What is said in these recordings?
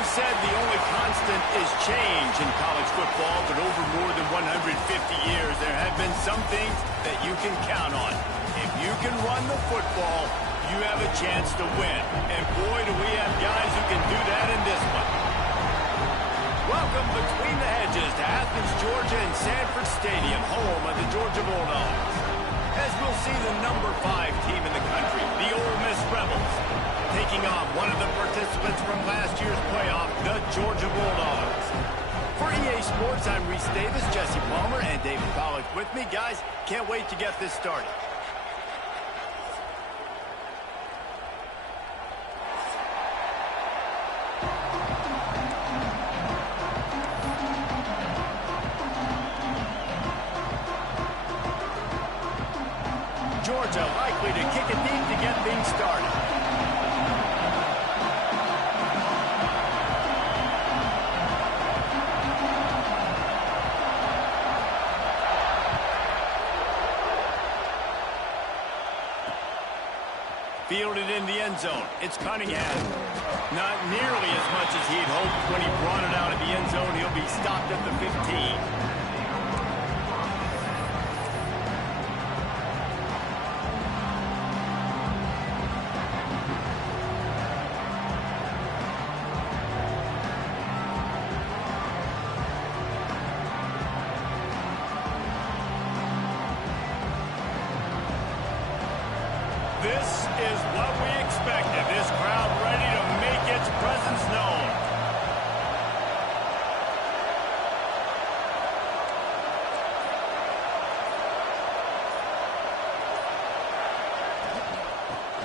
been said the only constant is change in college football, but over more than 150 years, there have been some things that you can count on. If you can run the football, you have a chance to win. And boy, do we have guys who can do that in this one. Welcome between the hedges to Athens, Georgia and Sanford Stadium, home of the Georgia Bulldogs. As we'll see the number 5 team in the country, the Ole Miss Rebels, taking on one of the participants from last year's playoff, the Georgia Bulldogs. For EA Sports, I'm Reese Davis, Jesse Palmer, and David Pollack with me. Guys, can't wait to get this started. Georgia likely to kick it deep to get things started. Fielded in the end zone. It's Cunningham. Not nearly as much as he'd hoped when he brought it out of the end zone. He'll be stopped at the 15. This is what we expected. This crowd ready to make its presence known.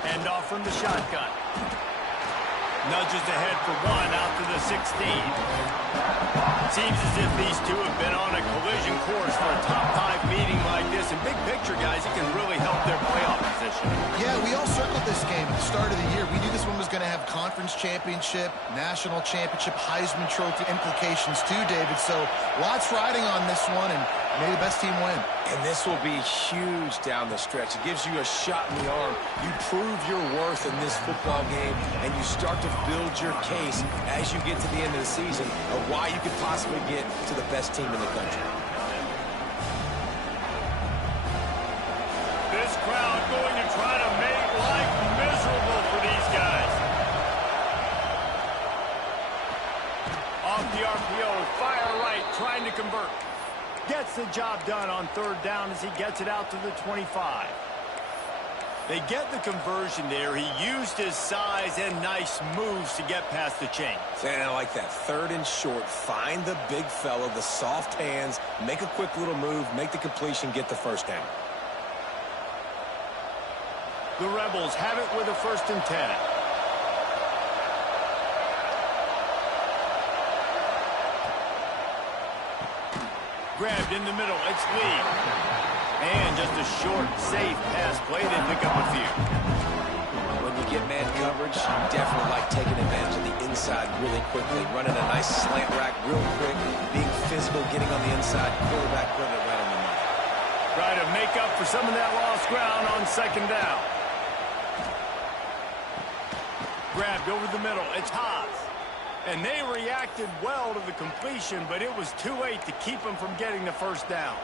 Hand off from the shotgun. Nudges ahead for one out to the 16. Seems as if these two have been on a collision course for a top 5 meeting like this. And big picture, guys, it can really help their playoff position. Yeah, we all circled this game at the start of the year. We knew this one was going to have conference championship, national championship, Heisman Trophy implications too, David. So lots riding on this one, and may the best team win. And this will be huge down the stretch. It gives you a shot in the arm. You prove your worth in this football game, and you start to build your case as you get to the end of the season of why you could possibly get to the best team in the country. This crowd going to try to make life miserable for these guys. Off the RPO, fire right, trying to convert. Gets the job done on third down as he gets it out to the 25. They get the conversion there. He used his size and nice moves to get past the chain. And I like that. Third and short. Find the big fella, the soft hands, make a quick little move, make the completion, get the first down. The Rebels have it with a 1st and 10. Grabbed in the middle. It's Lee. And just a short, safe pass play. They pick up a few. When you get man coverage, you definitely like taking advantage of the inside really quickly, running a nice slant rack real quick, being physical, getting on the inside, quarterback putting it right on the money. Try to make up for some of that lost ground on 2nd down. Grabbed over the middle. It's Haas. And they reacted well to the completion, but it was too late to keep them from getting the 1st down.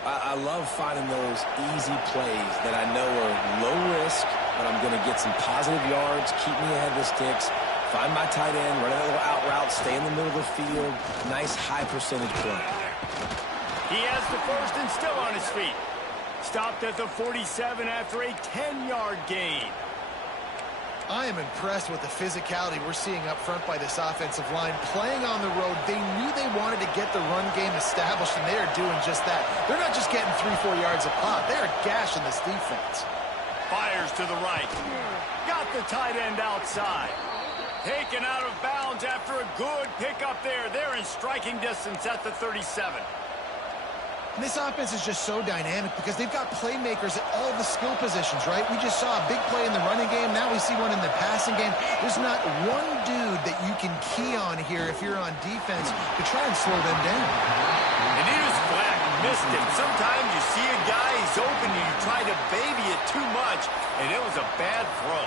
I love finding those easy plays that I know are low risk, but I'm going to get some positive yards, keep me ahead of the sticks, find my tight end, run a little out route, stay in the middle of the field. Nice high percentage play. He has the 1st and still on his feet. Stopped at the 47 after a 10-yard gain. I am impressed with the physicality we're seeing up front by this offensive line. Playing on the road, they knew they wanted to get the run game established, and they are doing just that. They're not just getting 3-4 yards a pop. They are gashing this defense. Fires to the right. Got the tight end outside. Taken out of bounds after a good pickup there. They're in striking distance at the 37. And this offense is just so dynamic because they've got playmakers at all the skill positions, right? We just saw a big play in the running game. Now we see one in the passing game. There's not one dude that you can key on here if you're on defense to try and slow them down. And he was flat and missed him. Sometimes you see a guy, he's open, and you try to baby it too much, and it was a bad throw.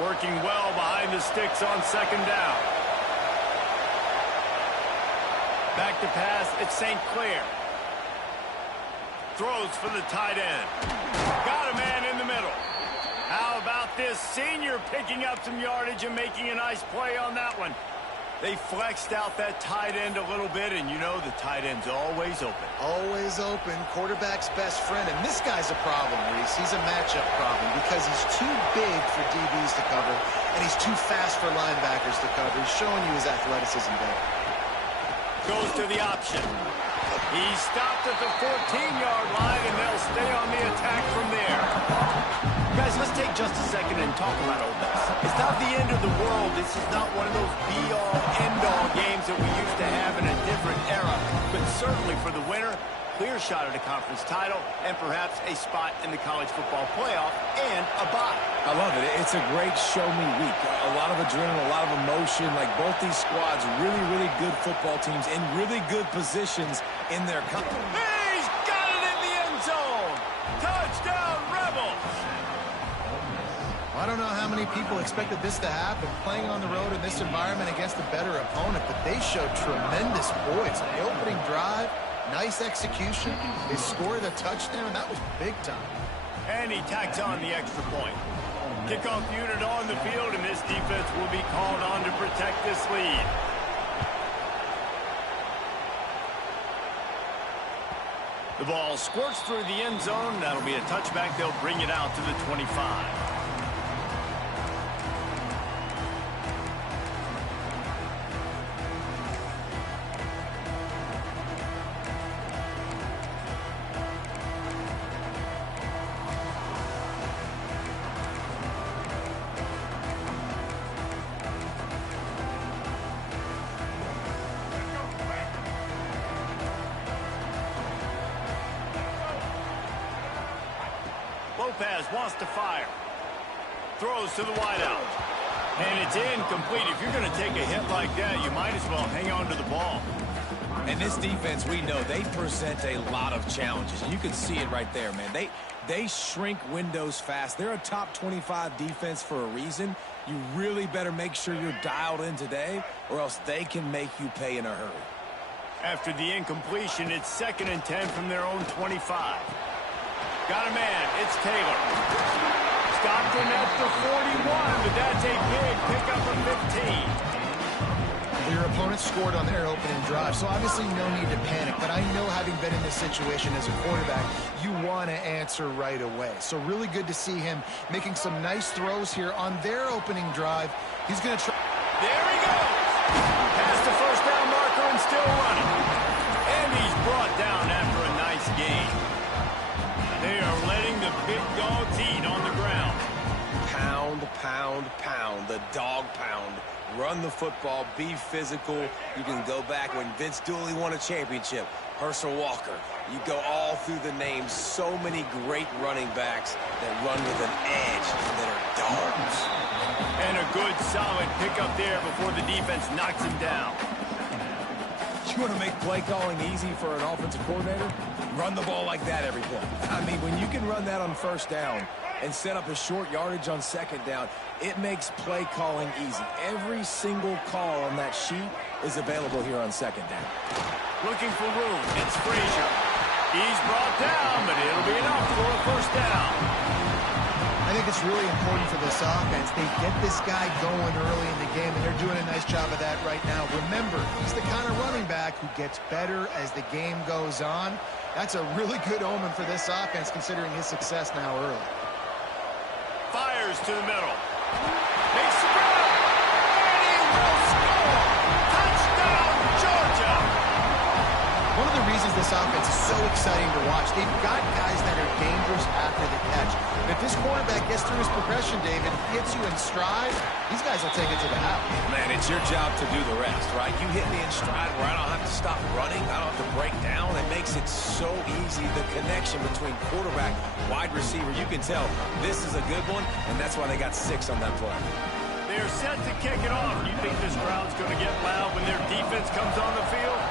Working well behind the sticks on second down. Back to pass, it's St. Clair. Throws for the tight end. Got a man in the middle. How about this senior picking up some yardage and making a nice play on that one? They flexed out that tight end a little bit, and you know the tight end's always open. Always open, quarterback's best friend. And this guy's a problem, Reese. He's a matchup problem because he's too big for DBs to cover, and he's too fast for linebackers to cover. He's showing you his athleticism there. Goes to the option. He's stopped at the 14-yard line, and they'll stay on the attack from there. Guys, let's take just a second and talk about Ole Miss. It's not the end of the world. This is not one of those be-all, end-all games that we used to have in a different era. But certainly for the winner, clear shot at a conference title and perhaps a spot in the college football playoff and a bye. I love it. It's a great show-me week. A lot of adrenaline, a lot of emotion. Like both these squads, really, really good football teams in really good positions in their country. He's got it in the end zone. Touchdown, Rebels. I don't know how many people expected this to happen, playing on the road in this environment against a better opponent, but they showed tremendous poise. The opening drive, nice execution. They scored a touchdown. That was big time. And he tacks on the extra point. Kickoff unit on the field, and this defense will be called on to protect this lead. The ball squirts through the end zone. That'll be a touchback. They'll bring it out to the 25. Lopez wants to fire. Throws to the wideout. And it's incomplete. If you're going to take a hit like that, you might as well hang on to the ball. And this defense, we know, they present a lot of challenges. And you can see it right there, man. They shrink windows fast. They're a top 25 defense for a reason. You really better make sure you're dialed in today, or else they can make you pay in a hurry. After the incompletion, it's 2nd and 10 from their own 25. Got a man. It's Taylor. Stockton at the 41, but that's a big pickup of 15. Your opponent scored on their opening drive, so obviously no need to panic. But I know, having been in this situation as a quarterback, you want to answer right away. So really good to see him making some nice throws here on their opening drive. He's going to try. There he goes. Past the first down marker and still running. And he's brought down after a nice gain. They are letting the big dogs eat on the ground. Pound, pound, pound. The dog pound. Run the football. Be physical. You can go back when Vince Dooley won a championship. Herschel Walker. You go all through the names. So many great running backs that run with an edge that are dogs. And a good, solid pickup there before the defense knocks him down. You want to make play calling easy for an offensive coordinator? Run the ball like that every play. I mean, when you can run that on first down and set up a short yardage on second down, it makes play calling easy. Every single call on that sheet is available here on second down. Looking for room. It's Frazier. He's brought down, but it'll be enough for a first down. I think it's really important for this offense. They get this guy going early in the game, and they're doing a nice job of that right now. Remember, he's the kind of running back who gets better as the game goes on. That's a really good omen for this offense, considering his success now early. Fires to the middle. Makes the grab. And he will score. Touchdown, Georgia. One of the reasons this offense is so exciting to watch, they've got guys that are dangerous after the catch. But if this quarterback gets through his progression, David, gets you in stride, these guys will take it to the house. Man, it's your job to do the rest, right? You hit me in stride where I don't have to stop running. I don't have to break down. It makes it so easy. The connection between quarterback, wide receiver, you can tell this is a good one, and that's why they got 6 on that play. They're set to kick it off. You think this crowd's going to get loud when their defense comes on the field?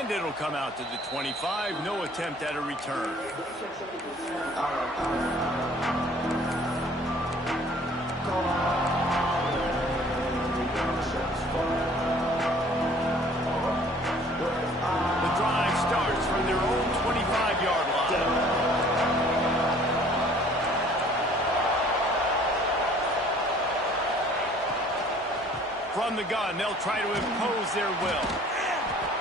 And And it'll come out to the 25. No attempt at a return. The drive starts from their own 25-yard line. From the gun, they'll try to impose their will.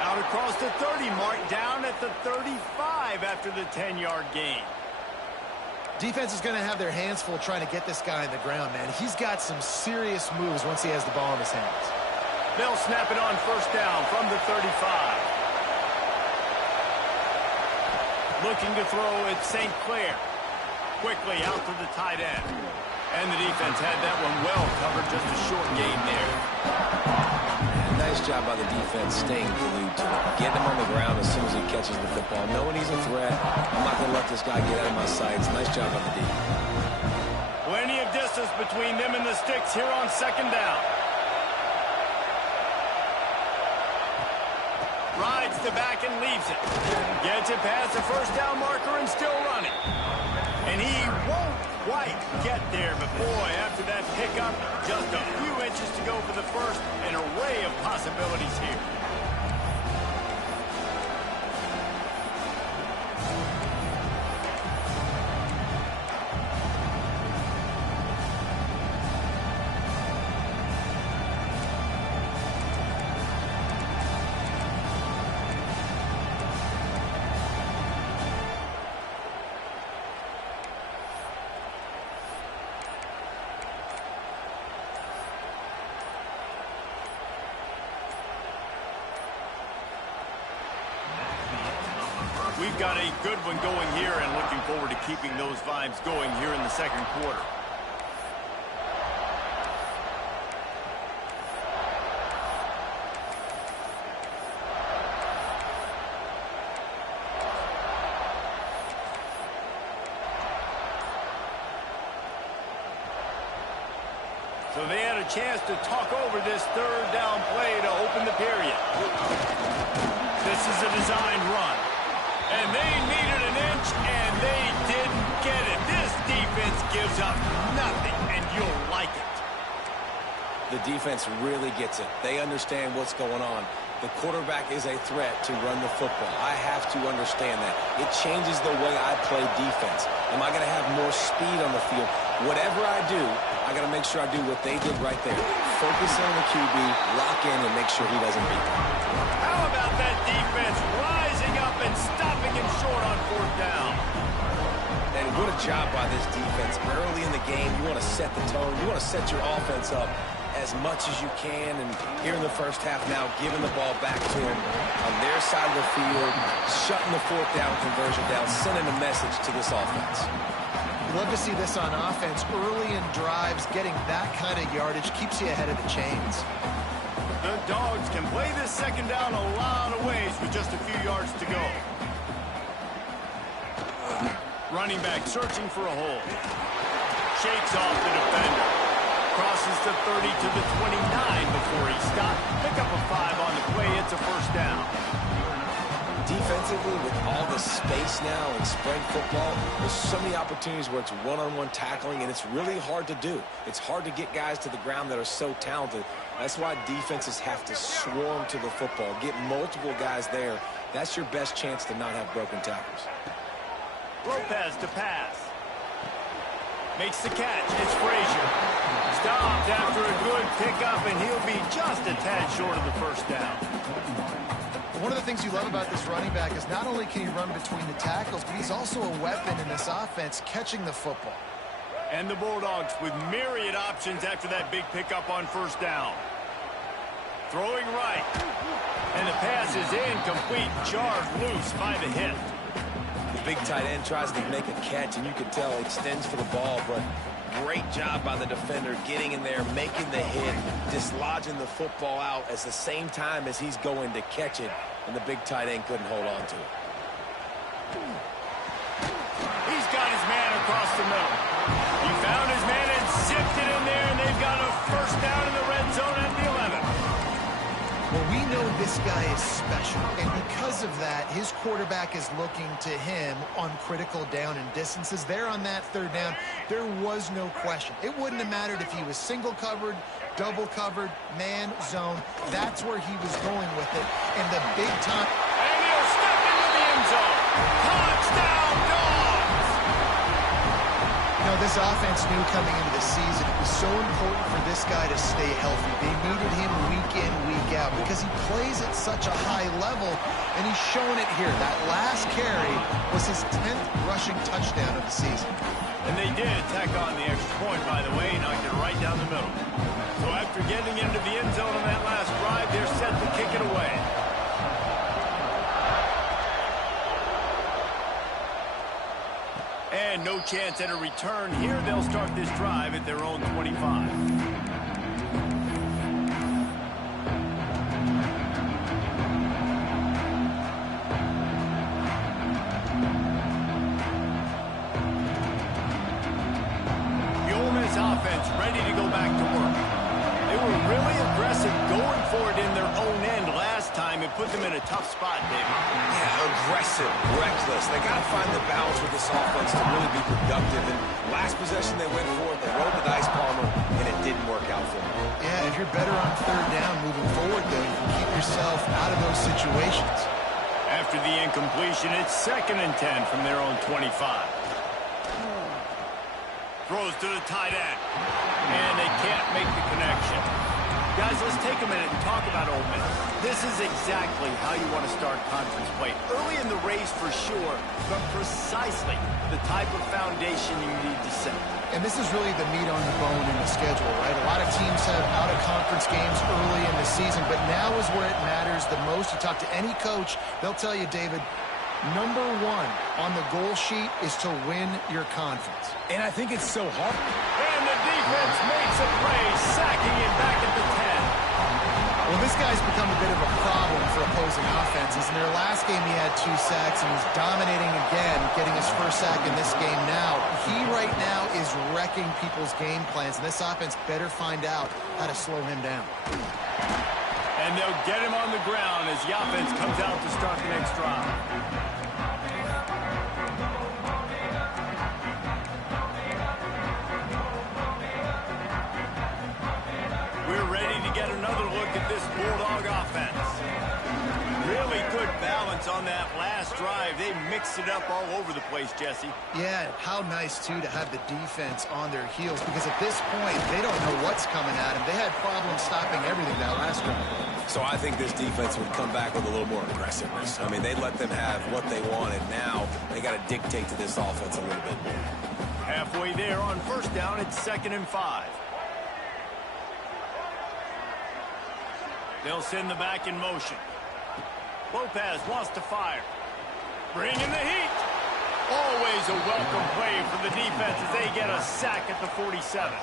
Out across the 30 mark, down at the 35 after the 10-yard gain. Defense is going to have their hands full trying to get this guy on the ground, man. He's got some serious moves once he has the ball in his hands. They'll snap it on first down from the 35. Looking to throw at St. Clair. Quickly out to the tight end. And the defense had that one well covered, just a short gain there. Nice job by the defense staying glued to it. Getting him on the ground as soon as he catches the football. Knowing he's a threat, I'm not going to let this guy get out of my sights. Nice job by the D. Plenty of distance between them and the sticks here on second down. Rides the back and leaves it. Gets it past the first down marker and still running. And he won't quite get there, but boy, after that pickup, just a few inches to go for the first. An array of possibilities here. We've got a good one going here and looking forward to keeping those vibes going here in the second quarter. So they had a chance to talk over this third down play to open the period. This is a designed run. And they needed an inch, and they didn't get it. This defense gives up nothing, and you'll like it. The defense really gets it. They understand what's going on. The quarterback is a threat to run the football. I have to understand that. It changes the way I play defense. Am I going to have more speed on the field? Whatever I do, I got to make sure I do what they did right there. Focus on the QB, lock in, and make sure he doesn't beat me. How about that defense rising up and stopping him short on fourth down? And what a job by this defense. Early in the game, you want to set the tone. You want to set your offense up as much as you can. And here in the first half now, giving the ball back to them on their side of the field, shutting the fourth down conversion down, sending a message to this offense. You love to see this on offense. Early in drives, getting that kind of yardage keeps you ahead of the chains. The Dogs can play this second down a lot of ways with just a few yards to go. Running back searching for a hole. Shakes off the defender. Crosses the 30 to the 29 before he stopped. Pick up a 5 on the play. It's a first down. Defensively, with all the space now in spring football, there's so many opportunities where it's one-on-one tackling, and it's really hard to do. It's hard to get guys to the ground that are so talented. That's why defenses have to swarm to the football, get multiple guys there. That's your best chance to not have broken tackles. Lopez to pass. Makes the catch. It's Frazier. Stopped after a good pickup, and he'll be just a tad short of the first down. One of the things you love about this running back is not only can he run between the tackles, but he's also a weapon in this offense, catching the football. And the Bulldogs with myriad options after that big pickup on first down. Throwing right. And the pass is incomplete. Jarred loose by the hit. The big tight end tries to make a catch, and you can tell he extends for the ball, but great job by the defender getting in there, making the hit, dislodging the football out at the same time as he's going to catch it, and the big tight end couldn't hold on to it. He's got his man across the middle. He found his man and zipped it in there, and they've got a first down in the red zone at the 11. Well, we know this guy is special, and because of that, his quarterback is looking to him on critical down and distances. There on that third down, there was no question. It wouldn't have mattered if he was single covered, double covered, man, zone. That's where he was going with it, and the big time. And he'll step into the end zone. Touchdown, Dogs! You know, this offense knew coming into the season it was so important for this guy to stay healthy. They needed him week in, week out because he plays at such a high level, and he's shown it here. That last carry was his 10th rushing touchdown of the season. And they did tack on the extra point, by the way, knocked it right down the middle. So after getting into the end zone on that last drive, they're set to kick it away. And no chance at a return here. They'll start this drive at their own 25. Offense ready to go back to work. They were really aggressive going for it in their own end last time. It put them in a tough spot, David. Yeah, aggressive, reckless. They got to find the balance with this offense to really be productive. And last possession they went for it, they rolled the dice, Palmer, and it didn't work out for them. Yeah, if you're better on third down moving forward, though, you can keep yourself out of those situations. After the incompletion, it's 2nd and 10 from their own 25. Throws to the tight end. And they can't make the connection. Guys, let's take a minute and talk about Ole Miss. This is exactly how you want to start conference play. Early in the race for sure, but precisely the type of foundation you need to set. And this is really the meat on the bone in the schedule, right? A lot of teams have out-of-conference games early in the season, but now is where it matters the most. You talk to any coach, they'll tell you, David, number one on the goal sheet is to win your conference. And I think it's so hard. And the defense makes a play, sacking him back at the 10. Well, this guy's become a bit of a problem for opposing offenses. In their last game, he had 2 sacks, and he's dominating again, getting his first sack in this game now. He right now is wrecking people's game plans, and this offense better find out how to slow him down. And they'll get him on the ground as the offense comes out to start the next drive. We're ready to get another look at this Bulldog offense. Really good balance on that last drive. They mixed it up all over the place, Jesse. Yeah, how nice, too, to have the defense on their heels, because at this point, they don't know what's coming at them. They had problems stopping everything that last drive. So I think this defense would come back with a little more aggressiveness. I mean, they let them have what they wanted. Now they got to dictate to this offense a little bit more. Halfway there on first down, it's 2nd and 5. They'll send the back in motion. Lopez wants to fire. Bring in the heat. Always a welcome play for the defense as they get a sack at the 47.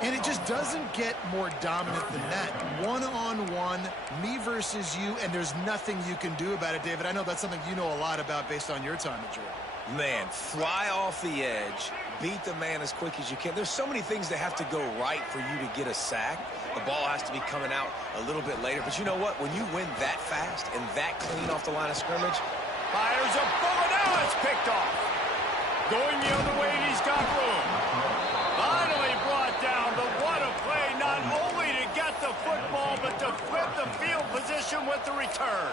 And it just doesn't get more dominant than that. One-on-one, me versus you, and there's nothing you can do about it, David. I know that's something you know a lot about based on your time at Georgia. Man, fly off the edge, beat the man as quick as you can. There's so many things that have to go right for you to get a sack. The ball has to be coming out a little bit later. But you know what? When you win that fast and that clean off the line of scrimmage, fires a bullet. Now it's picked off. Going the other way, and he's got room. Finally brought down, but what a play. Not only to get the football, but to flip the field position with the return.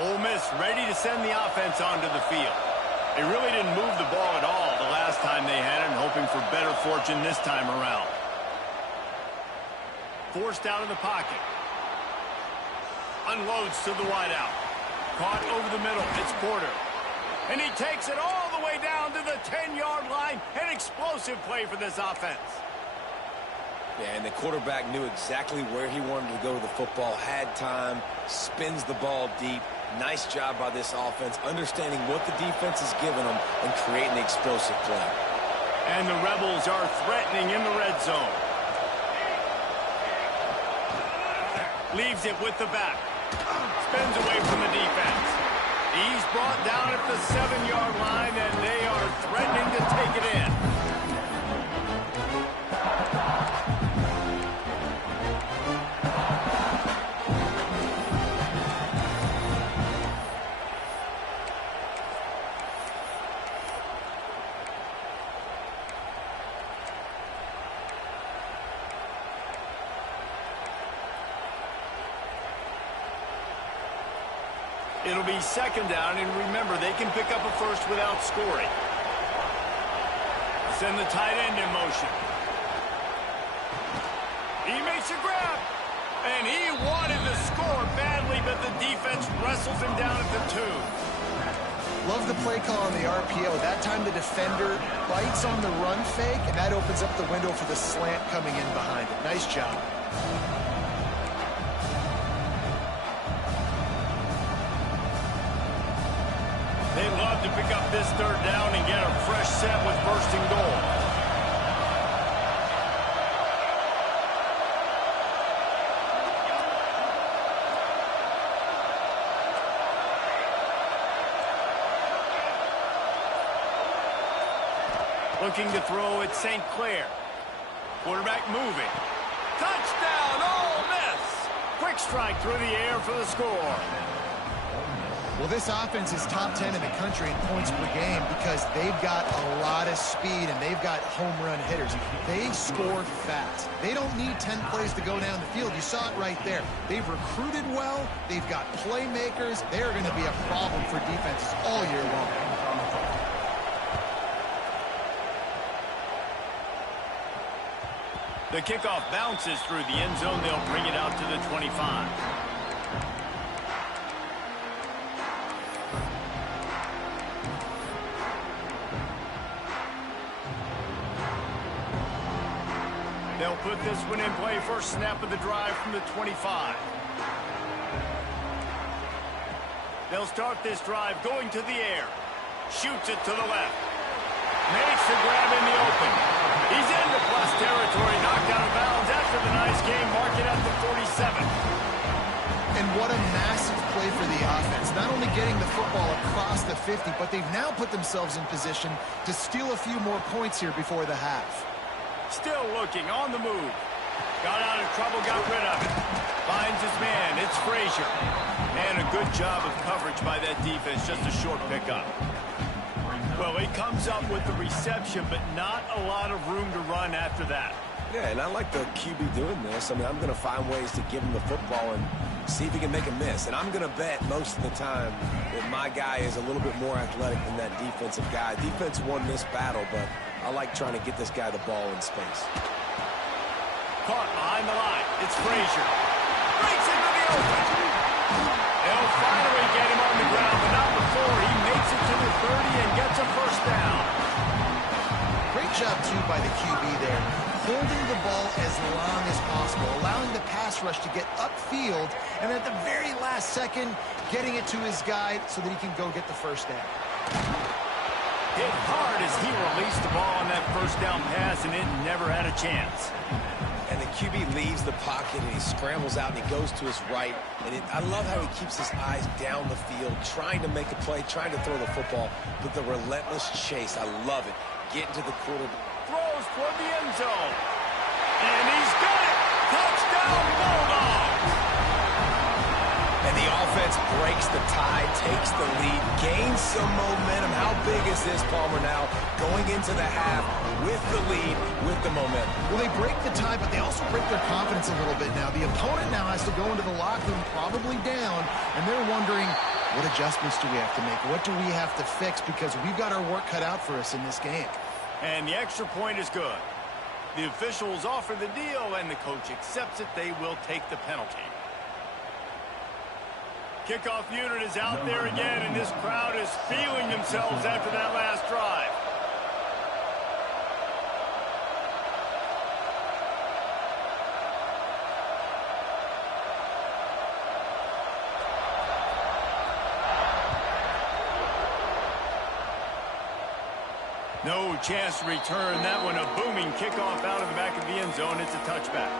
Ole Miss ready to send the offense onto the field. They really didn't move the ball at all the last time they had it, and hoping for better fortune this time around. Forced out of the pocket. Unloads to the wideout. Caught over the middle. It's Porter. And he takes it all the way down to the 10-yard line. An explosive play for this offense. Yeah, and the quarterback knew exactly where he wanted to go with the football, had time, spins the ball deep. Nice job by this offense, understanding what the defense is giving them and creating the explosive play. And the Rebels are threatening in the red zone. Leaves it with the back. Spins away from the defense. He's brought down at the 7-yard line, and they are threatening to take it in. It'll be second down, and remember, they can pick up a first without scoring. Send the tight end in motion. He makes a grab, and he wanted to score badly, but the defense wrestles him down at the 2. Love the play call on the RPO. That time the defender bites on the run fake, and that opens up the window for the slant coming in behind it. Nice job. They love to pick up this third down and get a fresh set with first and goal. Looking to throw at St. Clair. Quarterback moving. Touchdown, Ole Miss. Quick strike through the air for the score. Well, this offense is top 10 in the country in points per game because they've got a lot of speed and they've got home run hitters. They score fast. They don't need 10 plays to go down the field. You saw it right there. They've recruited well. They've got playmakers. They're going to be a problem for defenses all year long. The kickoff bounces through the end zone. They'll bring it out to the 25. They'll put this one in play. First snap of the drive from the 25. They'll start this drive going to the air. Shoots it to the left. Makes the grab in the open. He's into plus territory. Knocked out of bounds after the nice game. Mark it at the 47. And what a massive play for the offense. Not only getting the football across the 50, but they've now put themselves in position to steal a few more points here before the half. Still looking, on the move. Got out of trouble, got rid of it. Finds his man, it's Frazier. And a good job of coverage by that defense, just a short pickup. Well, he comes up with the reception, but not a lot of room to run after that. Yeah, and I like the QB doing this. I mean, I'm going to find ways to give him the football and see if he can make a miss. And I'm going to bet most of the time that my guy is a little bit more athletic than that defensive guy. Defense won this battle, but I like trying to get this guy the ball in space. Caught behind the line. It's Frazier. Breaks into the open. They'll finally get him on the ground, but not before. He makes it to the 30 and gets a first down. Great job, too, by the QB there. Holding the ball as long as possible, allowing the pass rush to get upfield, and at the very last second, getting it to his guy so that he can go get the first down. Hit hard as he released the ball on that first down pass, and it never had a chance. And the QB leaves the pocket, and he scrambles out, and he goes to his right. And I love how he keeps his eyes down the field, trying to make a play, trying to throw the football, but the relentless chase, I love it. Getting to the quarterback. Throws toward the end zone. And he's got it. Touchdown, Bulldogs. And the offense breaks the tie, takes the lead, gains some momentum. How big is this, Palmer, now? Going into the half with the lead, with the momentum. Well, they break the tie, but they also break their confidence a little bit now. The opponent now has to go into the locker room probably down, and they're wondering, what adjustments do we have to make? What do we have to fix? Because we've got our work cut out for us in this game. And the extra point is good. The officials offer the deal, and the coach accepts it. They will take the penalty. Kickoff unit is out there again, and this crowd is feeling themselves after that last drive. No chance to return that one. A booming kickoff out of the back of the end zone. It's a touchback.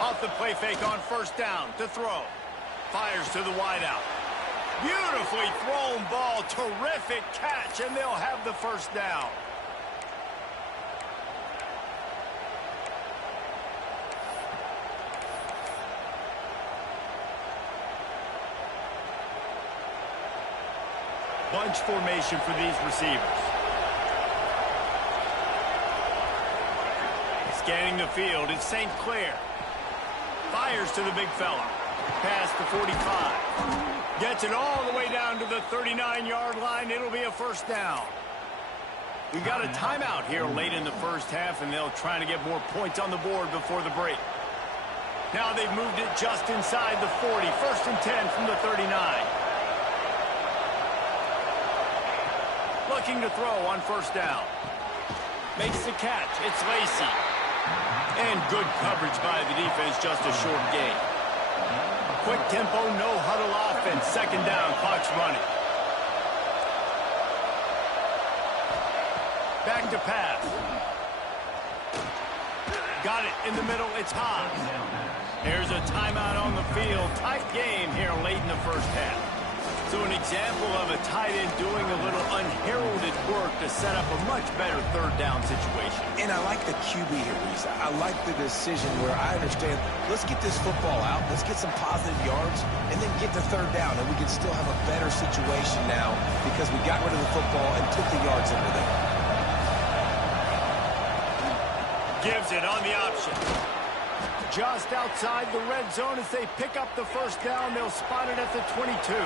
Off the play fake on first down to throw. Fires to the wideout. Beautifully thrown ball. Terrific catch, and they'll have the first down. Bunch formation for these receivers. Scanning the field, it's St. Clair. Fires to the big fella. Past the 45. Gets it all the way down to the 39-yard line. It'll be a first down. We've got a timeout here late in the first half, and they'll try to get more points on the board before the break. Now they've moved it just inside the 40. First and 10 from the 39. Looking to throw on first down. Makes the catch. It's Lacy. And good coverage by the defense, just a short gain. Quick tempo, no huddle offense. Second down, clock's running. Back to pass. Got it in the middle, it's hot. There's a timeout on the field. Tight game here late in the first half. So an example of a tight end doing a little unheralded work to set up a much better third down situation. And I like the QB here, Reese. I like the decision where I understand, let's get this football out, let's get some positive yards, and then get to third down, and we can still have a better situation now because we got rid of the football and took the yards over there. Gives it on the option. Just outside the red zone as they pick up the first down. They'll spot it at the 22.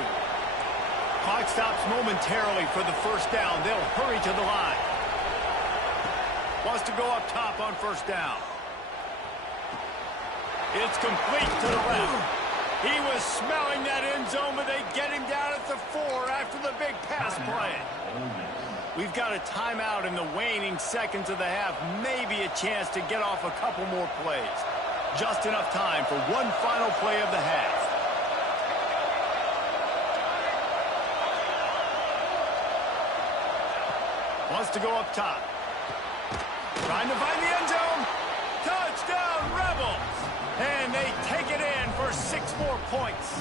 Clock stops momentarily for the first down. They'll hurry to the line. Wants to go up top on first down. It's complete to the left. He was smelling that end zone, but they get him down at the 4 after the big pass play. We've got a timeout in the waning seconds of the half. Maybe a chance to get off a couple more plays. Just enough time for one final play of the half. Wants to go up top. Trying to find the end zone. Touchdown, Rebels! And they take it in for 6 more points.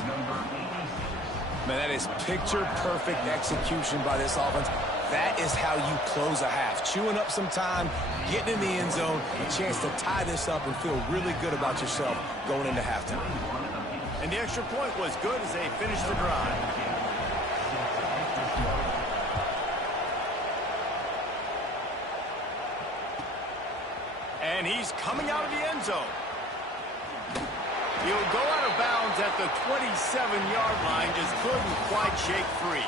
Man, that is picture-perfect execution by this offense. That is how you close a half. Chewing up some time, getting in the end zone, a chance to tie this up and feel really good about yourself going into halftime. And the extra point was good as they finished the drive. And he's coming out of the end zone. He'll go out of bounds at the 27-yard line, just couldn't quite shake free.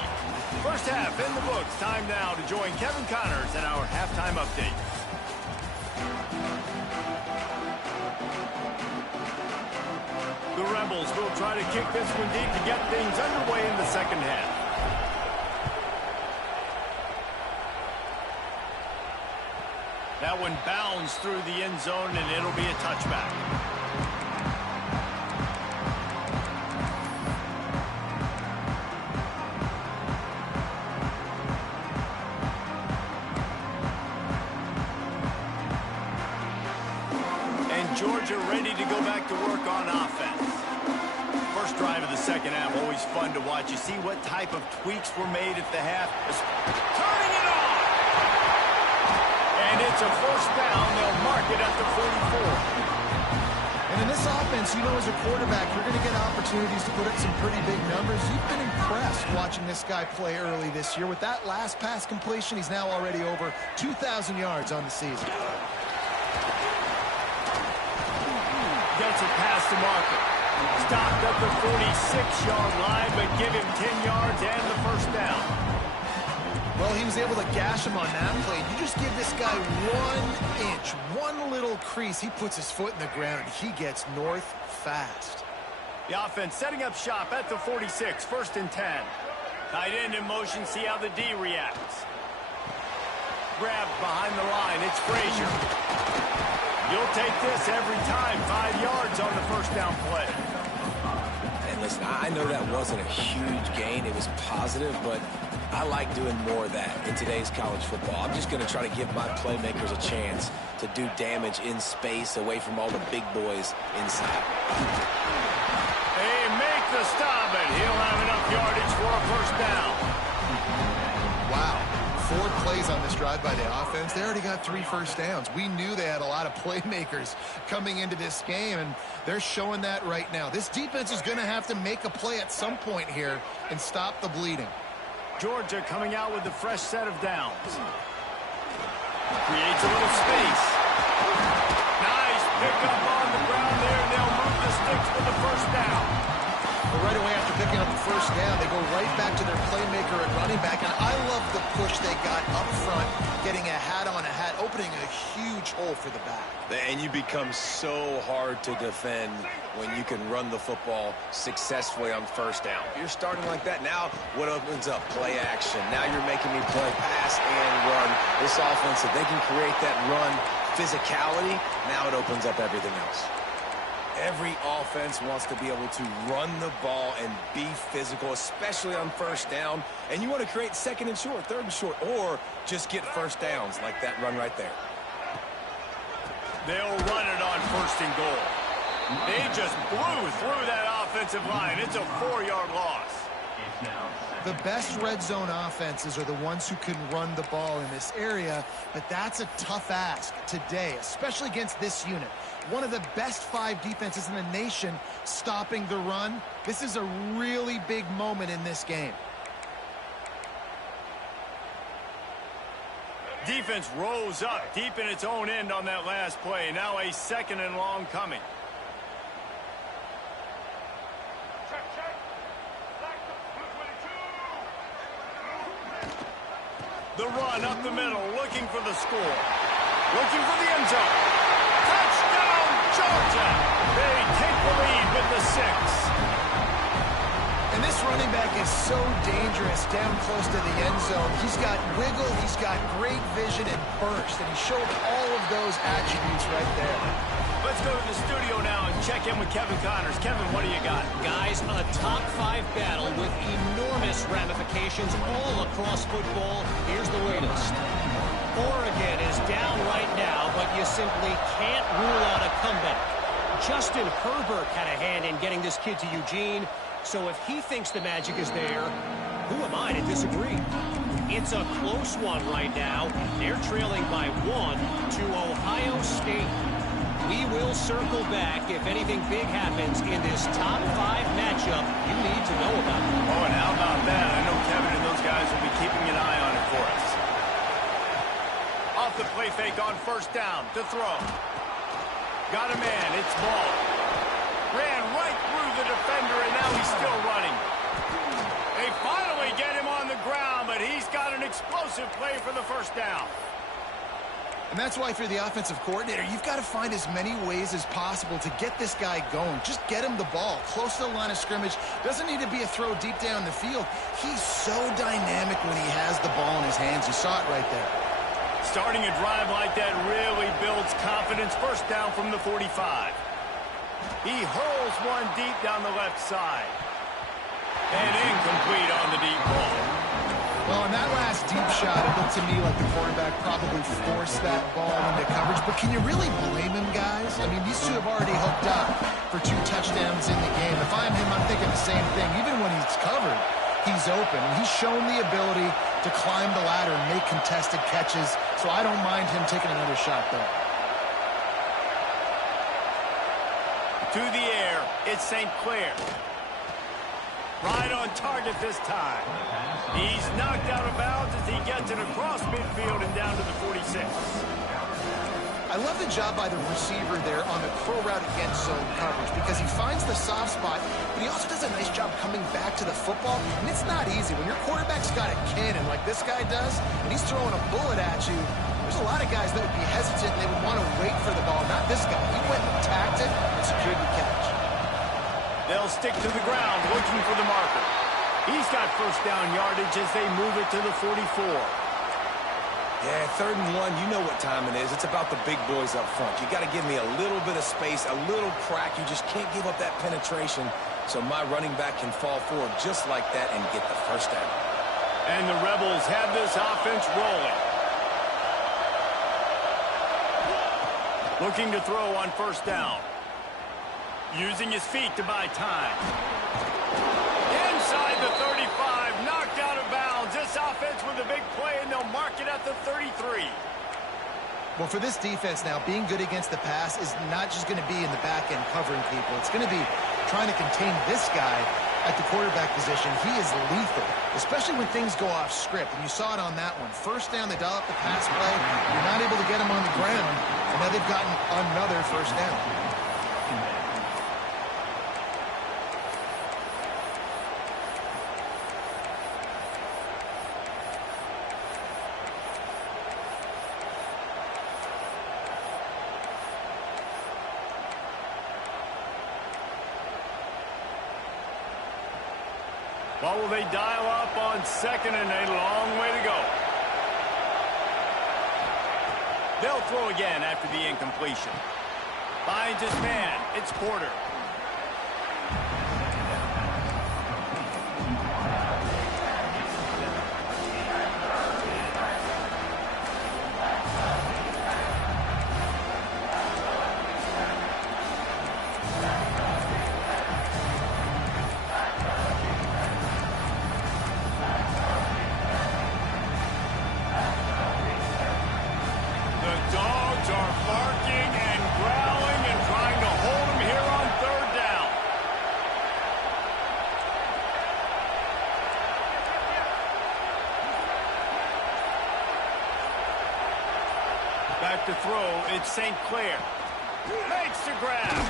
First half in the books. Time now to join Kevin Connors in our halftime update. The Rebels will try to kick this one deep to get things underway in the second half. That one bounds through the end zone, and it'll be a touchback. Georgia ready to go back to work on offense. First drive of the second half, always fun to watch. You see what type of tweaks were made at the half. Turning it on! And it's a first down. They'll mark it at the 44. And in this offense, you know, as a quarterback, you're going to get opportunities to put up some pretty big numbers. You've been impressed watching this guy play early this year. With that last pass completion, he's now already over 2,000 yards on the season. Gets it past the marker. Stopped at the 46-yard line, but give him 10 yards and the first down. Well, he was able to gash him on that play. You just give this guy 1 inch, one little crease. He puts his foot in the ground, and he gets north fast. The offense setting up shop at the 46, first and 10. Tight end in motion, see how the D reacts. Grabbed behind the line, it's Frazier. You'll take this every time. 5 yards on the first down play. And listen, I know that wasn't a huge gain. It was positive, but I like doing more of that in today's college football. I'm just going to try to give my playmakers a chance to do damage in space away from all the big boys inside. They make the stop, and he'll have enough yardage for a first down. Wow. 4 plays on this drive by the offense. They already got 3 first downs. We knew they had a lot of playmakers coming into this game, and they're showing that right now. This defense is going to have to make a play at some point here and stop the bleeding. Georgia coming out with a fresh set of downs. Creates a little space. Nice pickup on the ground there, and they'll move the sticks for the first down. Well, right away after picking up the first down, they go right back to their playmaker at running back. And I love the push they got up front, getting a hat on a hat, opening a huge hole for the back. And you become so hard to defend when you can run the football successfully on first down. If you're starting like that, now what opens up? Play action. Now you're making me play pass and run. This offense, if they can create that run physicality, now it opens up everything else. Every offense wants to be able to run the ball and be physical, especially on first down. And you want to create second and short, third and short, or just get first downs like that run right there. They'll run it on first and goal. They just blew through that offensive line. It's a 4-yard loss. The best red zone offenses are the ones who can run the ball in this area, but that's a tough ask today, especially against this unit. One of the best 5 defenses in the nation stopping the run. This is a really big moment in this game. Defense rose up deep in its own end on that last play. Now a 2nd and long coming. The run up the middle, looking for the score. Looking for the end zone. Touchdown, Georgia! They take the lead with the 6. And this running back is so dangerous down close to the end zone. He's got wiggle, he's got great vision and burst, and he showed all of those attributes right there. Let's go to the studio now and check in with Kevin Connors. Kevin, what do you got? Guys, a top 5 battle with enormous ramifications all across football. Here's the latest. Oregon is down right now, but you simply can't rule out a comeback. Justin Herbert had a hand in getting this kid to Eugene, so if he thinks the magic is there, who am I to disagree? It's a close one right now. They're trailing by 1 to Ohio State. We will circle back if anything big happens in this top 5 matchup you need to know about. Oh, and how about that? I know Kevin and those guys will be keeping an eye on it for us. Off the play fake on first down to throw. Got a man. It's Ball. Ran right through the defender, and now he's still running. They finally get him on the ground, but he's got an explosive play for the first down. And that's why, if you're the offensive coordinator, you've got to find as many ways as possible to get this guy going. Just get him the ball close to the line of scrimmage. Doesn't need to be a throw deep down the field. He's so dynamic when he has the ball in his hands. You saw it right there. Starting a drive like that really builds confidence. First down from the 45. He hurls one deep down the left side. And incomplete on the deep ball. Well, on that last deep shot, it looked to me like the quarterback probably forced that ball into coverage. But can you really blame him, guys? I mean, these two have already hooked up for 2 touchdowns in the game. If I'm him, I'm thinking the same thing. Even when he's covered, he's open. And he's shown the ability to climb the ladder and make contested catches. So I don't mind him taking another shot there. To the air, it's St. Clair. Right on target this time. He's knocked out of bounds as he gets it across midfield and down to the 46. I love the job by the receiver there on the crow route against zone coverage because he finds the soft spot, but he also does a nice job coming back to the football. And it's not easy. When your quarterback's got a cannon like this guy does, and he's throwing a bullet at you, there's a lot of guys that would be hesitant and they would want to wait for the ball. Not this guy. He went and tacked it and secured the catch. They'll stick to the ground looking for the marker. He's got first down yardage as they move it to the 44. Yeah, 3rd and 1, you know what time it is. It's about the big boys up front. You got to give me a little bit of space, a little crack. You just can't give up that penetration so my running back can fall forward just like that and get the first down. And the Rebels have this offense rolling. Looking to throw on first down. Using his feet to buy time. Inside the 35, knocked out of bounds. This offense with a big play, and they'll mark it at the 33. Well, for this defense now, being good against the pass is not just going to be in the back end covering people. It's going to be trying to contain this guy at the quarterback position, he is lethal, especially when things go off script. And you saw it on that one. First down, they dial up the pass play. You're not able to get them on the ground, and now they've gotten another first down. What will they dial up on second and a long way to go? They'll throw again after the incompletion. Finds his man. It's Porter. Back to throw, it's St. Clair. Makes the grab.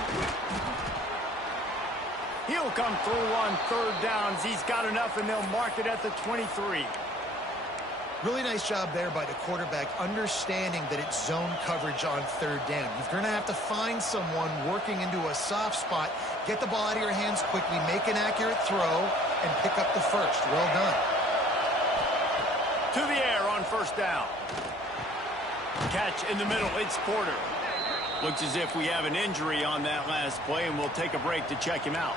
He'll come through on third downs. He's got enough, and they'll mark it at the 23. Really nice job there by the quarterback, understanding that it's zone coverage on third down. You're going to have to find someone working into a soft spot, get the ball out of your hands quickly, make an accurate throw, and pick up the first. Well done. To the air on first down. Catch in the middle, it's Porter. Looks as if we have an injury on that last play, and we'll take a break to check him out.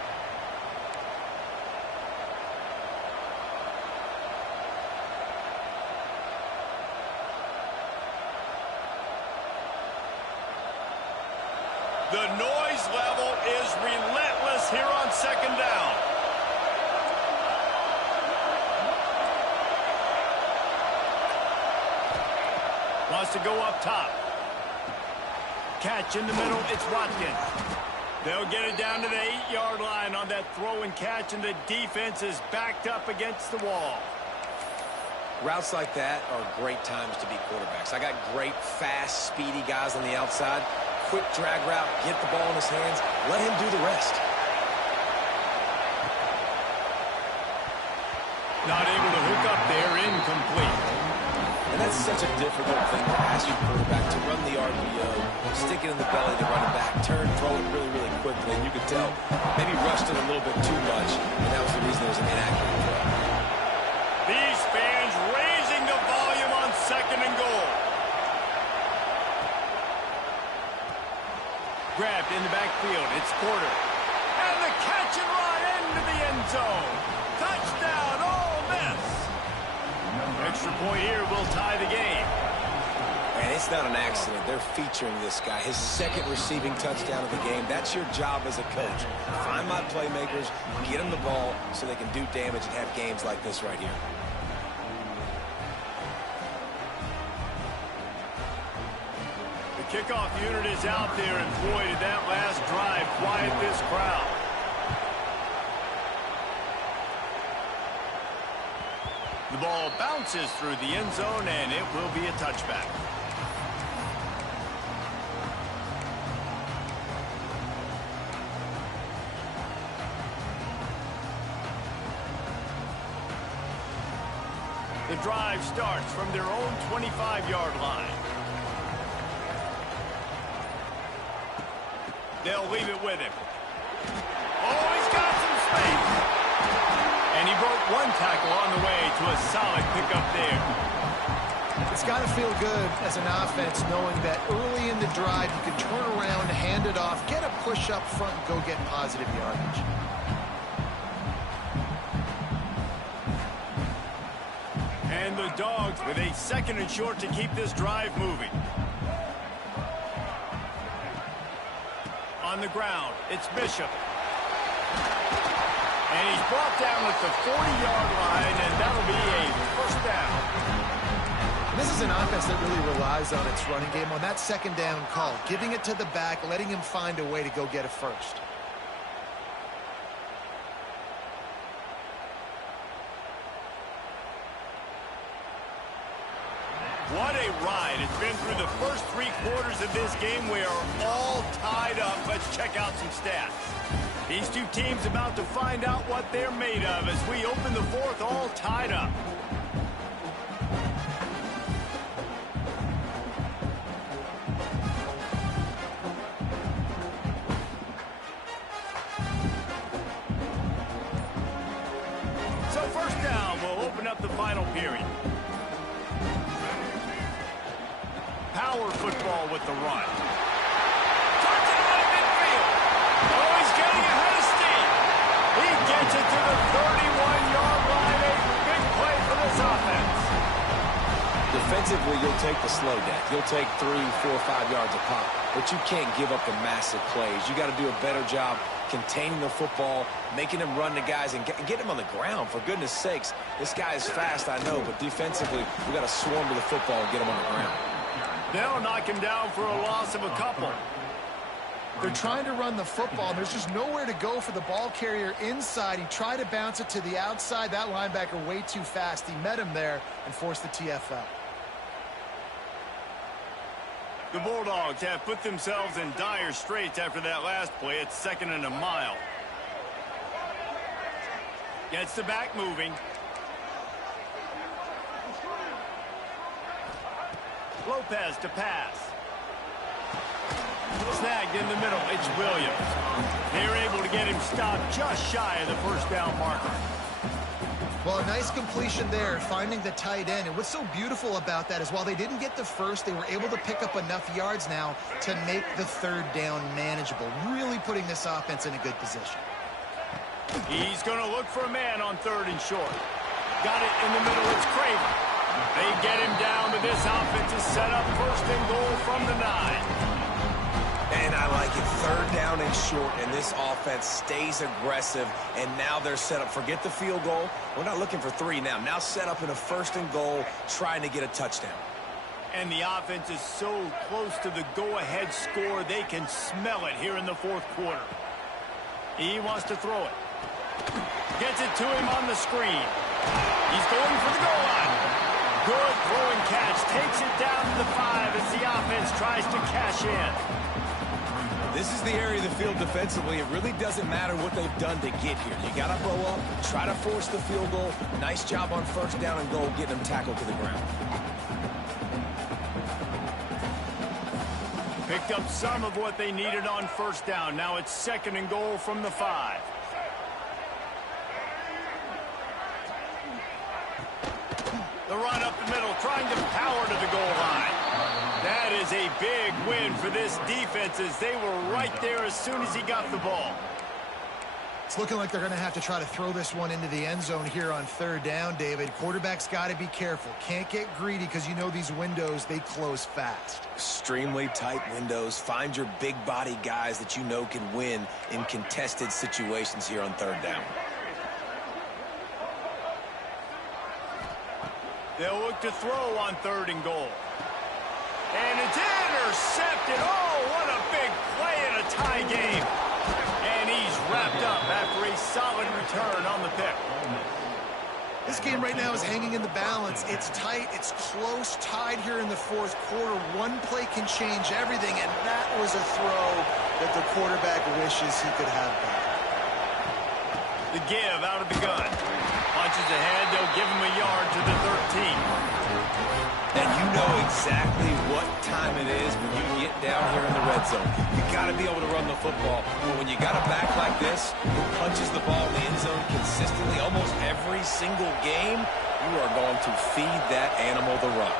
The noise level is relentless here on second down. Wants to go up top. Catch in the middle, it's Watkins. They'll get it down to the 8-yard line on that throw and catch, and the defense is backed up against the wall. Routes like that are great times to be quarterbacks. I got great, fast, speedy guys on the outside. Quick drag route, get the ball in his hands, let him do the rest. Not able to hook up there, incomplete. And that's such a difficult thing to ask your quarterback to run the RPO, stick it in the belly of the running back, turn, throw it really, really quickly. And you could tell maybe rushed it a little bit too much, and that was the reason it was an inaccurate throw. These fans raising the volume on second and goal. Grabbed in the backfield. It's Porter. And the catch and run into the end zone. Touchdown, Ole Miss. Extra point here will tie the game. And it's not an accident. They're featuring this guy. His second receiving touchdown of the game. That's your job as a coach. Find my playmakers, get them the ball so they can do damage and have games like this right here. The kickoff unit is out there, and boy, did that last drive quiet this crowd. The ball bounces through the end zone, and it will be a touchback. The drive starts from their own 25-yard line. They'll leave it with him. Oh, he's got some space. And he broke one tackle on the way to a solid pickup there. It's got to feel good as an offense knowing that early in the drive you can turn around, hand it off, get a push up front, and go get positive yardage. And the Dogs with a second and short to keep this drive moving. On the ground, it's Bishop. And he's brought down at the 40-yard line, and that'll be a first down. This is an offense that really relies on its running game on that second down call, giving it to the back, letting him find a way to go get a first. right. It's been through the first 3 quarters of this game. We are all tied up. Let's check out some stats. These two teams about to find out what they're made of as we open the 4th all tied up. So first down, we'll open up the final period. Power football with the run. Turns it on in midfield. Oh, he's getting ahead of steam. He gets it to the 31-yard line. A big play for this offense. Defensively, you'll take the slow down. You'll take 3, 4, 5 yards a pop, but you can't give up the massive plays. You got to do a better job containing the football, making him run the guys, and get him on the ground. For goodness sakes, this guy is fast, I know, but defensively, we got to swarm to the football and get him on the ground. They'll knock him down for a loss of a couple. They're trying to run the football, and there's just nowhere to go for the ball carrier inside. He tried to bounce it to the outside. That linebacker way too fast. He met him there and forced the TFL. The Bulldogs have put themselves in dire straits after that last play. It's 2nd and a mile. Gets the back moving. Lopez to pass. Snagged in the middle. It's Williams. They're able to get him stopped just shy of the first down marker. Well, a nice completion there, finding the tight end. And what's so beautiful about that is while they didn't get the first, they were able to pick up enough yards now to make the 3rd down manageable, really putting this offense in a good position. He's going to look for a man on 3rd and short. Got it in the middle. It's Craven. They get him down, but this offense is set up 1st and goal from the 9. And I like it. 3rd down and short, and this offense stays aggressive, and now they're set up. Forget the field goal. We're not looking for 3 now. Now set up in a 1st and goal, trying to get a touchdown. And the offense is so close to the go-ahead score, they can smell it here in the 4th quarter. He wants to throw it. Gets it to him on the screen. He's going for the goal line. Good throwing catch. Takes it down to the 5 as the offense tries to cash in. This is the area of the field defensively. It really doesn't matter what they've done to get here. You got to blow up, try to force the field goal. Nice job on 1st down and goal, getting them tackled to the ground. Picked up some of what they needed on 1st down. Now it's 2nd and goal from the 5. The run up the middle, trying to power to the goal line. That is a big win for this defense as they were right there as soon as he got the ball. It's looking like they're going to have to try to throw this one into the end zone here on 3rd down, David. Quarterback's got to be careful. Can't get greedy because you know these windows, they close fast. Extremely tight windows. Find your big body guys that you know can win in contested situations here on 3rd down. They'll look to throw on 3rd and goal. And it's intercepted. Oh, what a big play in a tie game. And he's wrapped up after a solid return on the pick. This game right now is hanging in the balance. It's tight. It's close, tied here in the 4th quarter. One play can change everything, and that was a throw that the quarterback wishes he could have back. The give out of the gun. Punches ahead. They'll give him a yard to the 13. And you know exactly what time it is when you get down here in the red zone. You got to be able to run the football. But when you got a back like this who punches the ball in the end zone consistently almost every single game, you are going to feed that animal the rock.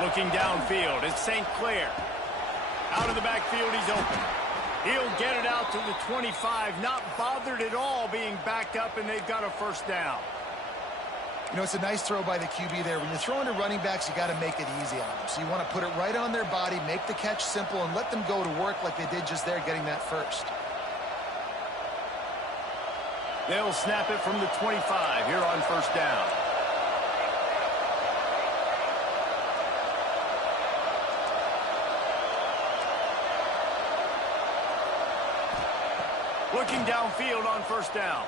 Looking downfield, it's St. Clair. Out of the backfield, he's open. He'll get it out to the 25, not bothered at all being backed up, and they've got a 1st down. You know, it's a nice throw by the QB there. When you're throwing to running backs, you got to make it easy on them. So you want to put it right on their body, make the catch simple, and let them go to work like they did just there, getting that 1st. They'll snap it from the 25 here on 1st down. Looking downfield on 1st down.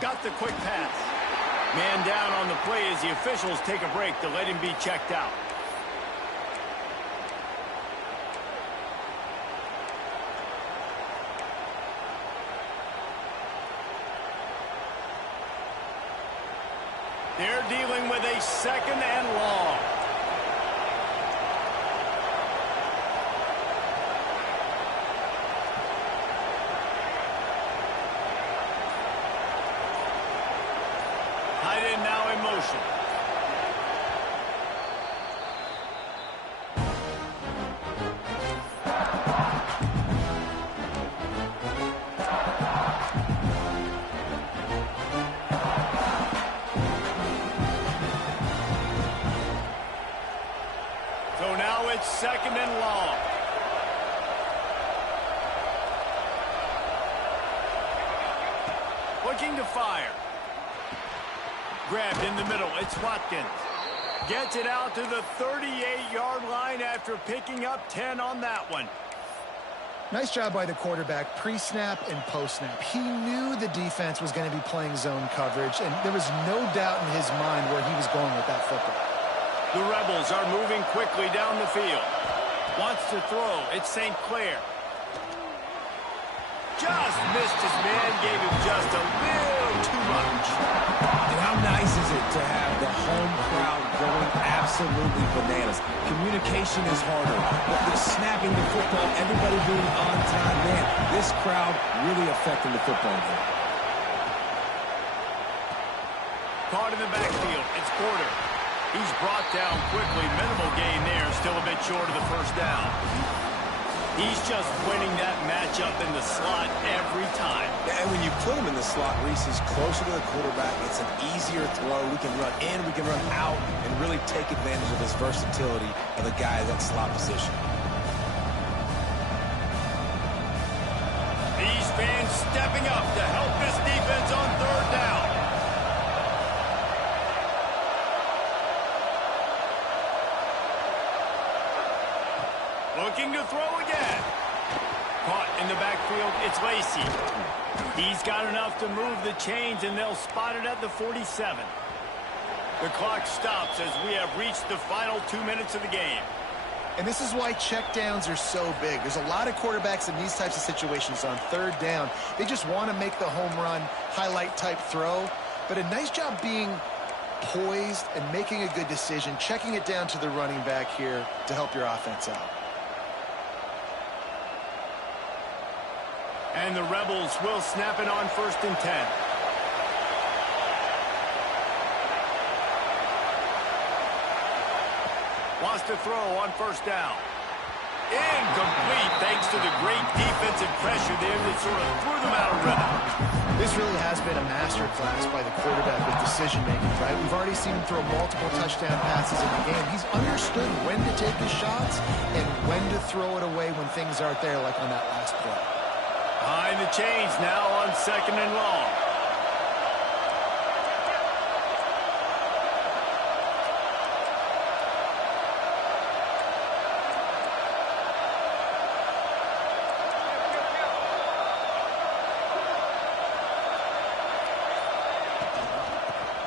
Got the quick pass. Man down on the play as the officials take a break to let him be checked out. They're dealing with a 2nd and long. Tight end now in motion. So now it's 2nd and long. Looking to fire. Grabbed in the middle. It's Watkins. Gets it out to the 38-yard line after picking up 10 on that one. Nice job by the quarterback, pre-snap and post-snap. He knew the defense was going to be playing zone coverage, and there was no doubt in his mind where he was going with that football. The Rebels are moving quickly down the field. Wants to throw. It's St. Clair. Just missed his man. Gave him just a little too much. And how nice is it to have the home crowd going absolutely bananas? Communication is harder. But the snapping the football, everybody being on time. Man, this crowd really affecting the football game. Caught in the backfield. It's Porter. He's brought down quickly. Minimal gain there. Still a bit short of the first down. He's just winning that matchup in the slot every time. And when you put him in the slot, Reese is closer to the quarterback. It's an easier throw. We can run in, we can run out, and really take advantage of his versatility of the guy in that slot position. These fans stepping up to help this defense on 3rd down. Looking to throw again. Caught in the backfield, it's Lacy. He's got enough to move the chains, and they'll spot it at the 47. The clock stops as we have reached the final 2 minutes of the game. And this is why checkdowns are so big. There's a lot of quarterbacks in these types of situations on 3rd down. They just want to make the home run, highlight-type throw. But a nice job being poised and making a good decision, checking it down to the running back here to help your offense out. And the Rebels will snap it on 1st and 10. Wants to throw on 1st down. Incomplete thanks to the great defensive pressure there that sort of threw them out of rhythm. This really has been a masterclass by the quarterback with decision-making, right? We've already seen him throw multiple touchdown passes in the game. He's understood when to take his shots and when to throw it away when things aren't there, like on that last play. Behind the chains now on 2nd and long.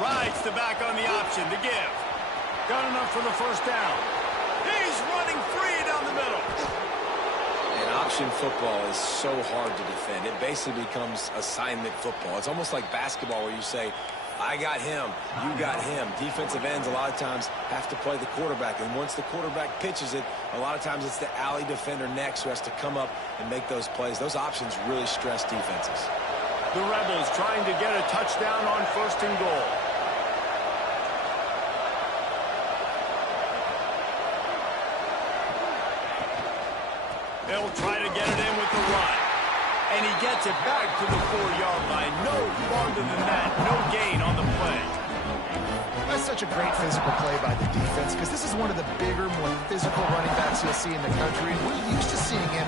Rides the back on the option to give. Got enough for the 1st down. He's running free down the middle. And option football is so hard to defend. It basically becomes assignment football. It's almost like basketball where you say, I got him, you got him. Defensive ends a lot of times have to play the quarterback. And once the quarterback pitches it, a lot of times it's the alley defender next who has to come up and make those plays. Those options really stress defenses. The Rebels trying to get a touchdown on 1st and goal. They'll try to get it in with the run. And he gets it back to the 4-yard line. No farther than that. No gain on the play. That's such a great physical play by the defense because this is one of the bigger, more physical running backs you'll see in the country. And we're used to seeing him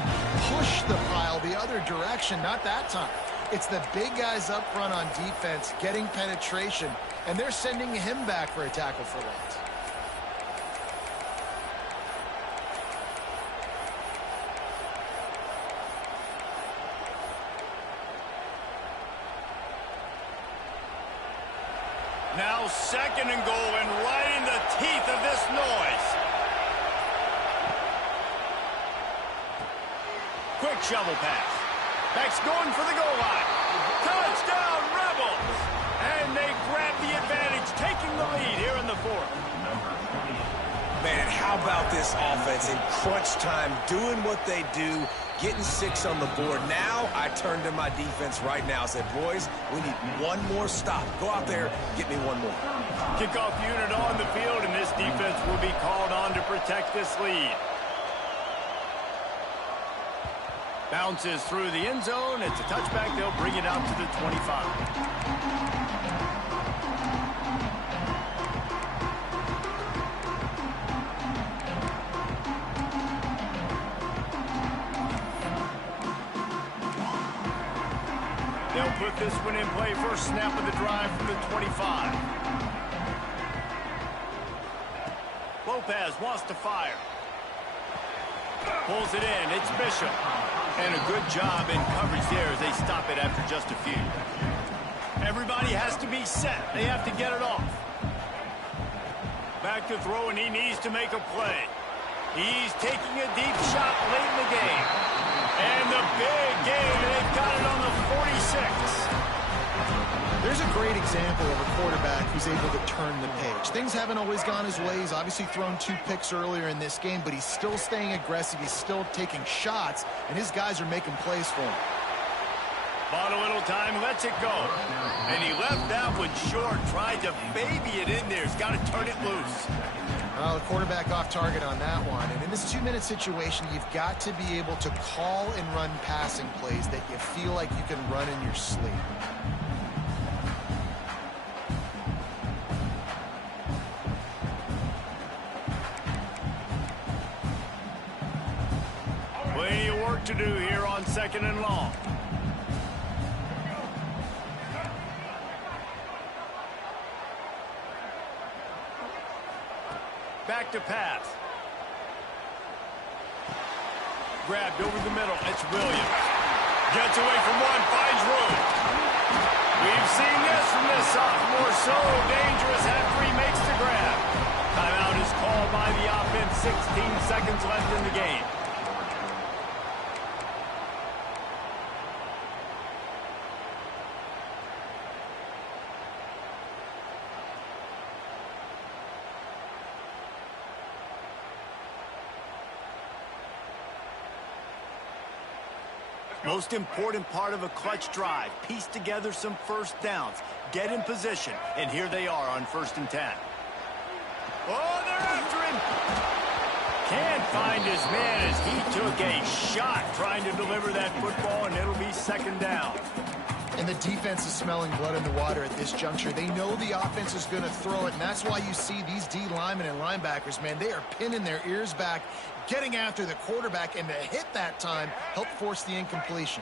push the pile the other direction, not that time. It's the big guys up front on defense getting penetration, and they're sending him back for a tackle for loss. second and goal, and right in the teeth of this noise. Quick shovel pass. Back's going for the goal line. Touchdown, Rebels! And they grab the advantage, taking the lead here in the fourth. Man, and how about this offense in crunch time, doing what they do, getting 6 on the board. Now I turn to my defense right now and say, boys, we need one more stop. Go out there, get me one more. Kickoff unit on the field, and this defense will be called on to protect this lead. Bounces through the end zone. It's a touchback. They'll bring it out to the 25. They'll put this one in play. First snap of the drive from the 25. Lopez wants to fire. Pulls it in. It's Bishop. And a good job in coverage there as they stop it after just a few. Everybody has to be set. They have to get it off. Back to throw, and he needs to make a play. He's taking a deep shot late in the game. And the big game, they've got it on the 46. There's a great example of a quarterback who's able to turn the page. Things haven't always gone his way. He's obviously thrown 2 picks earlier in this game, but he's still staying aggressive. He's still taking shots, and his guys are making plays for him. Bought a little time, lets it go. And he left that one short, tried to baby it in there. He's got to turn it loose. Well, the quarterback off target on that one. And in this 2-minute situation, you've got to be able to call and run passing plays that you feel like you can run in your sleep. Plenty of work to do here on 2nd and long. Back to pass. Grabbed over the middle. It's Williams. Gets away from one, finds room. We've seen this from this sophomore. So dangerous after he makes the grab. Timeout is called by the offense. 16 seconds left in the game. Most important part of a clutch drive. Piece together some first downs. Get in position. And here they are on 1st and 10. Oh, they're after him. Can't find his man as he took a shot trying to deliver that football, and it'll be 2nd down. And the defense is smelling blood in the water at this juncture. They know the offense is going to throw it, and that's why you see these D linemen and linebackers, man, they are pinning their ears back, getting after the quarterback, and the hit that time helped force the incompletion.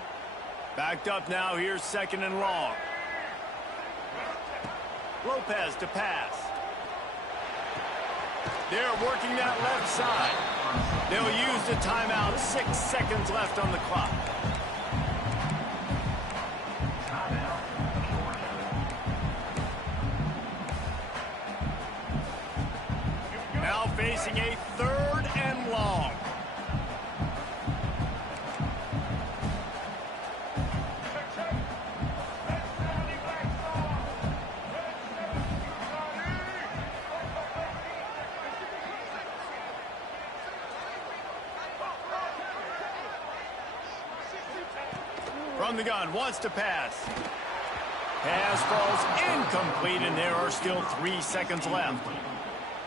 Backed up now. Here's 2nd and long. Lopez to pass. They're working that left side. They'll use the timeout. 6 seconds left on the clock. Now facing a 3rd and long. From the gun, wants to pass. Pass falls incomplete, and there are still 3 seconds left.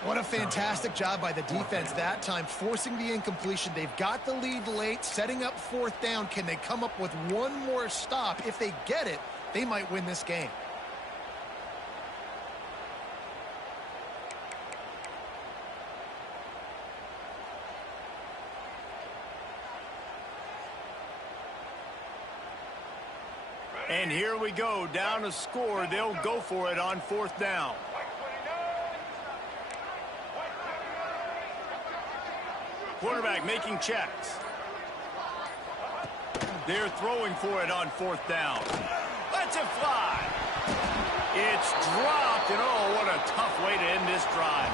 What a fantastic job by the defense that time, forcing the incompletion. They've got the lead late, setting up 4th down. Can they come up with one more stop? If they get it, they might win this game. And here we go, down a score. They'll go for it on 4th down. Quarterback making checks. They're throwing for it on 4th down. Let's it fly. It's dropped, and oh, what a tough way to end this drive.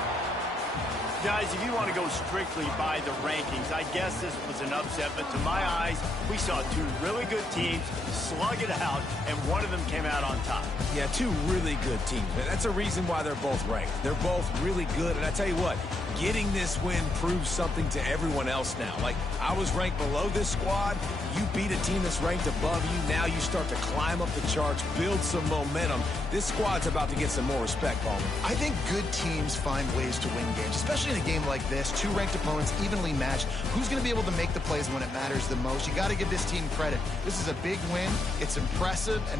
Guys, if you want to go strictly by the rankings, I guess this was an upset, but to my eyes, we saw two really good teams slug it out, and one of them came out on top. Yeah, two really good teams. That's a reason why they're both ranked. They're both really good, and I tell you what, getting this win proves something to everyone else now. Like, I was ranked below this squad. You beat a team that's ranked above you. Now you start to climb up the charts, build some momentum. This squad's about to get some more respect, Ballman. I think good teams find ways to win games, especially in a game like this. Two ranked opponents, evenly matched. Who's going to be able to make the plays when it matters the most? You got to give this team credit. This is a big win. It's impressive. And